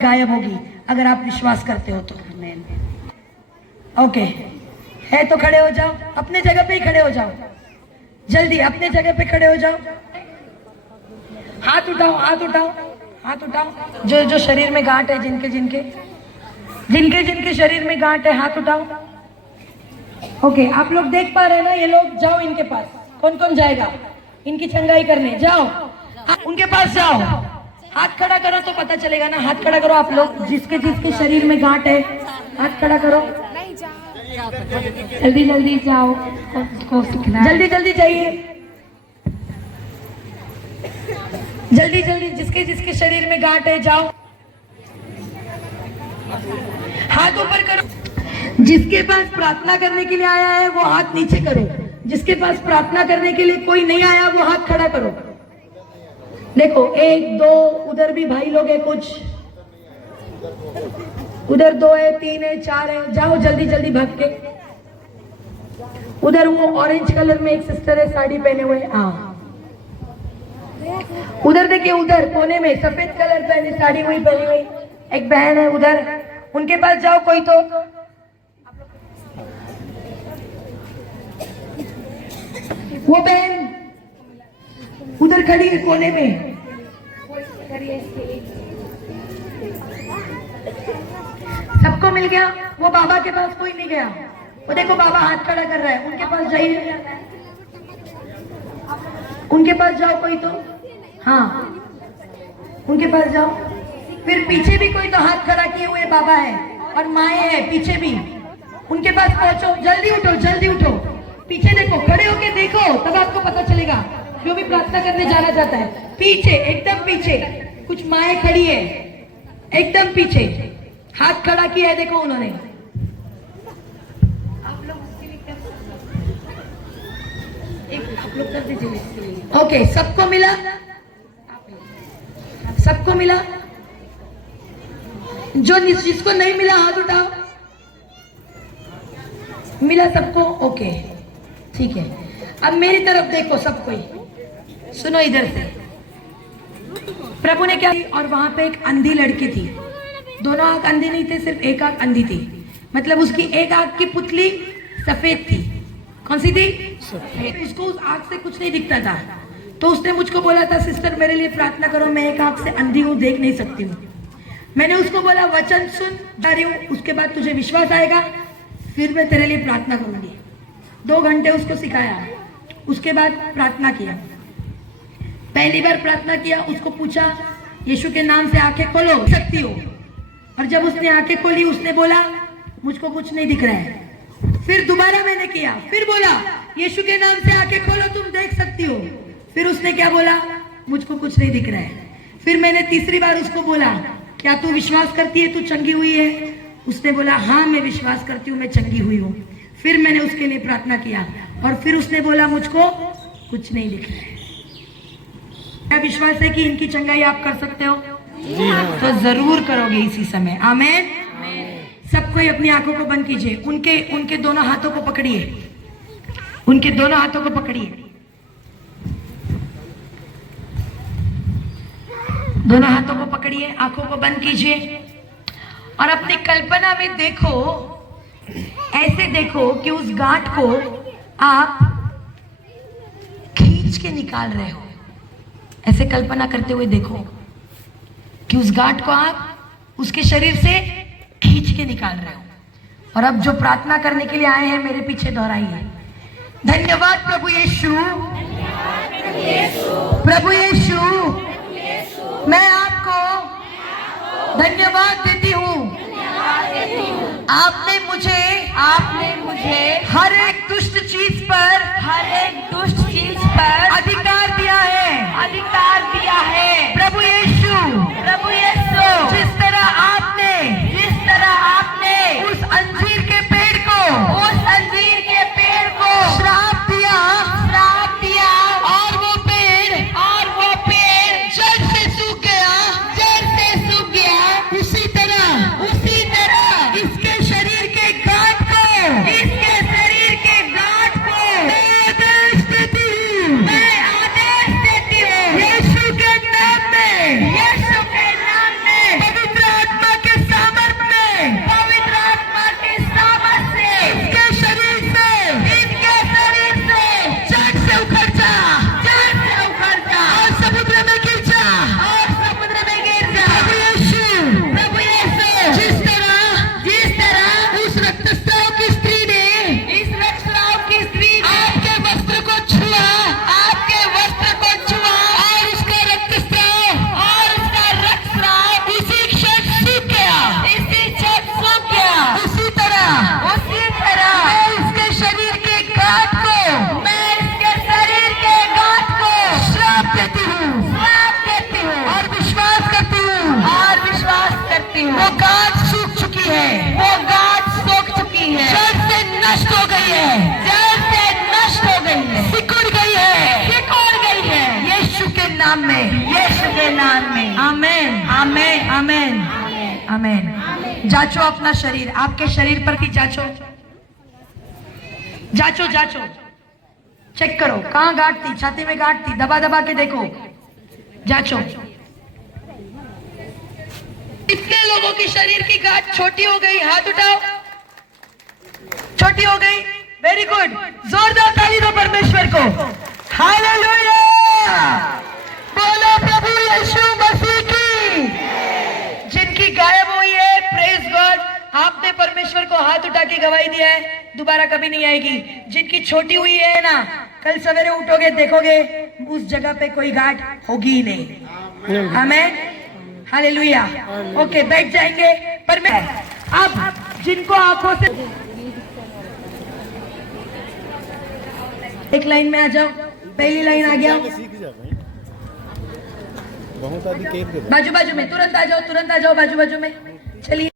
गायब होगी अगर आप विश्वास करते हो तो। ओके है तो खड़े हो जाओ, अपने जगह पे ही खड़े हो जाओ, जल्दी अपने जगह पे खड़े हो जाओ। हाथ उठाओ, हाथ उठाओ, हाथ उठाओ। जो जो शरीर में गांठ है, जिनके जिनके जिनके जिनके शरीर में गांठ है, हाथ उठाओ। ओके, आप लोग देख पा रहे हैं ना? ये लोग जाओ इनके पास। कौन कौन जाएगा इनकी चंगाई करने? जाओ उनके पास जाओ। हाथ खड़ा करो तो पता चलेगा ना। हाथ खड़ा करो आप लोग, जिसके जिसके शरीर में गांठ है हाथ खड़ा करो। जल्दी जल्दी जाओ, जल्दी जल्दी जाइए, जल्दी जल्दी। जिसके जिसके शरीर में गांठ है जाओ, हाथ ऊपर करो। जिसके पास प्रार्थना करने के लिए आया है वो हाथ नीचे करो। जिसके पास प्रार्थना करने के लिए कोई नहीं आया वो हाथ खड़ा करो। देखो, एक दो, उधर भी भाई लोग है कुछ, उधर दो है, तीन है, चार है। जाओ जल्दी जल्दी भाग के। उधर वो ऑरेंज कलर में एक सिस्टर है, साड़ी पहने हुए। हाँ, उधर देखिए, उधर कोने में सफेद कलर पहने, साड़ी हुई पहनी हुई एक बहन है उधर। उनके पास जाओ कोई तो। वो बहन उधर खड़ी है कोने में। सबको मिल गया? वो बाबा के पास कोई नहीं गया? वो देखो बाबा हाथ खड़ा कर रहा है, उनके पास जाइए। उनके पास जाओ कोई तो। हाँ, उनके पास जाओ। फिर पीछे भी कोई तो हाथ खड़ा किए हुए बाबा है और माए है पीछे भी। उनके पास पहुंचो, जल्दी उठो, जल्दी उठो। पीछे देखो, खड़े होके देखो, तब आपको पता चलेगा। जो भी प्रार्थना करने जाना चाहता है, पीछे, एकदम पीछे कुछ माए खड़ी है, एकदम पीछे हाथ खड़ा किया है, देखो उन्होंने। आप लोग कर दीजिए। ओके, सबको मिला? सबको मिला? जो जिसको नहीं मिला हाथ उठाओ। मिला सबको? ओके, ठीक है। अब मेरी तरफ देखो सब कोई, सुनो इधर से। प्रभु ने क्या, और वहां पे एक अंधी लड़की थी। दोनों आंख अंधी नहीं थे, सिर्फ एक आंख अंधी थी। मतलब उसकी एक आंख की पुतली सफेद थी। कौन सी थी? सफेद। इसको उस आंख से कुछ नहीं दिखता था, तो उसने मुझको बोला था, सिस्टर मेरे लिए प्रार्थना करो, मैं एक आंख से अंधी हूँ, देख नहीं सकती हूँ। मैंने उसको बोला, वचन सुन, जा रही हूँ, उसके बाद तुझे विश्वास आएगा, फिर मैं तेरे लिए प्रार्थना करूंगी। 2 घंटे उसको सिखाया, उसके बाद प्रार्थना किया। पहली बार प्रार्थना किया, उसको पूछा यीशु के नाम से आंखें खोलो, सकती हो? और जब उसने आंखें खोली, उसने बोला मुझको कुछ नहीं दिख रहा है। फिर दोबारा मैंने किया, फिर बोला यीशु के नाम से आंखें खोलो, तुम देख सकती हो। फिर उसने क्या बोला? मुझको कुछ नहीं दिख रहा है। फिर मैंने तीसरी बार उसको बोला, क्या तू विश्वास करती है तू चंगी हुई है? उसने बोला हाँ मैं विश्वास करती हूँ, मैं चंगी हुई हूँ। फिर मैंने उसके लिए प्रार्थना किया और फिर उसने बोला मुझको कुछ नहीं दिख रहा है। क्या विश्वास है कि इनकी चंगाई आप कर सकते हो? तो जरूर करोगे इसी समय। आमीन। सबको अपनी आंखों को बंद कीजिए। उनके दोनों हाथों को पकड़िए, उनके दोनों हाथों को पकड़िए, दोनों हाथों को पकड़िए, आंखों को बंद कीजिए और अपनी कल्पना में देखो, ऐसे देखो कि उस गांठ को आप खींच के निकाल रहे हो। ऐसे कल्पना करते हुए देखो कि उस गांठ को आप उसके शरीर से खींच के निकाल रहे हो। और अब जो प्रार्थना करने के लिए आए हैं मेरे पीछे दोहराइए। धन्यवाद प्रभु यीशु, प्रभु यीशु, मैं आपको धन्यवाद देती हूँ। आपने मुझे हर एक दुष्ट चीज पर अधिकार दिया है। प्रभु यीशु, जिस तरह आपने उस अंजीर के पेड़ को श्राप दिया और वो पेड़ जड़ से सूख गया, उसी तरह इसके शरीर के गांठ को मैं आदेश देती हूँ यीशु के नाम में, पवित्र आमेन आमेन। जांचो अपना शरीर, आपके शरीर पर भी जांचो जांचो जांचो, चेक करो कहाँ गांठ थी, छाती में गांठ थी, दबा दबा के देखो, जांचो। कितने लोगों की शरीर की गांठ छोटी हो गई, हाथ उठाओ। छोटी हो गई, वेरी गुड, जोरदार ताली दो परमेश्वर को। हालेलुया, बोलो प्रभु यीशु मसीह की। जिनकी गायब हुई है, प्रेज गॉड, आपने परमेश्वर को हाथ उठा के गवाही दिया है, दोबारा कभी नहीं आएगी। जिनकी छोटी हुई है ना, कल सवेरे उठोगे देखोगे उस जगह पे कोई गांठ होगी ही नहीं। आमेन, हालेलुया। ओके, बैठ जाएंगे। पर मैं अब जिनको आंखों से, एक लाइन में आ जाओ, पहली लाइन आ गया, बाजू बाजू में तुरंत आ जाओ, तुरंत आ जाओ, बाजू बाजू में, चलिए।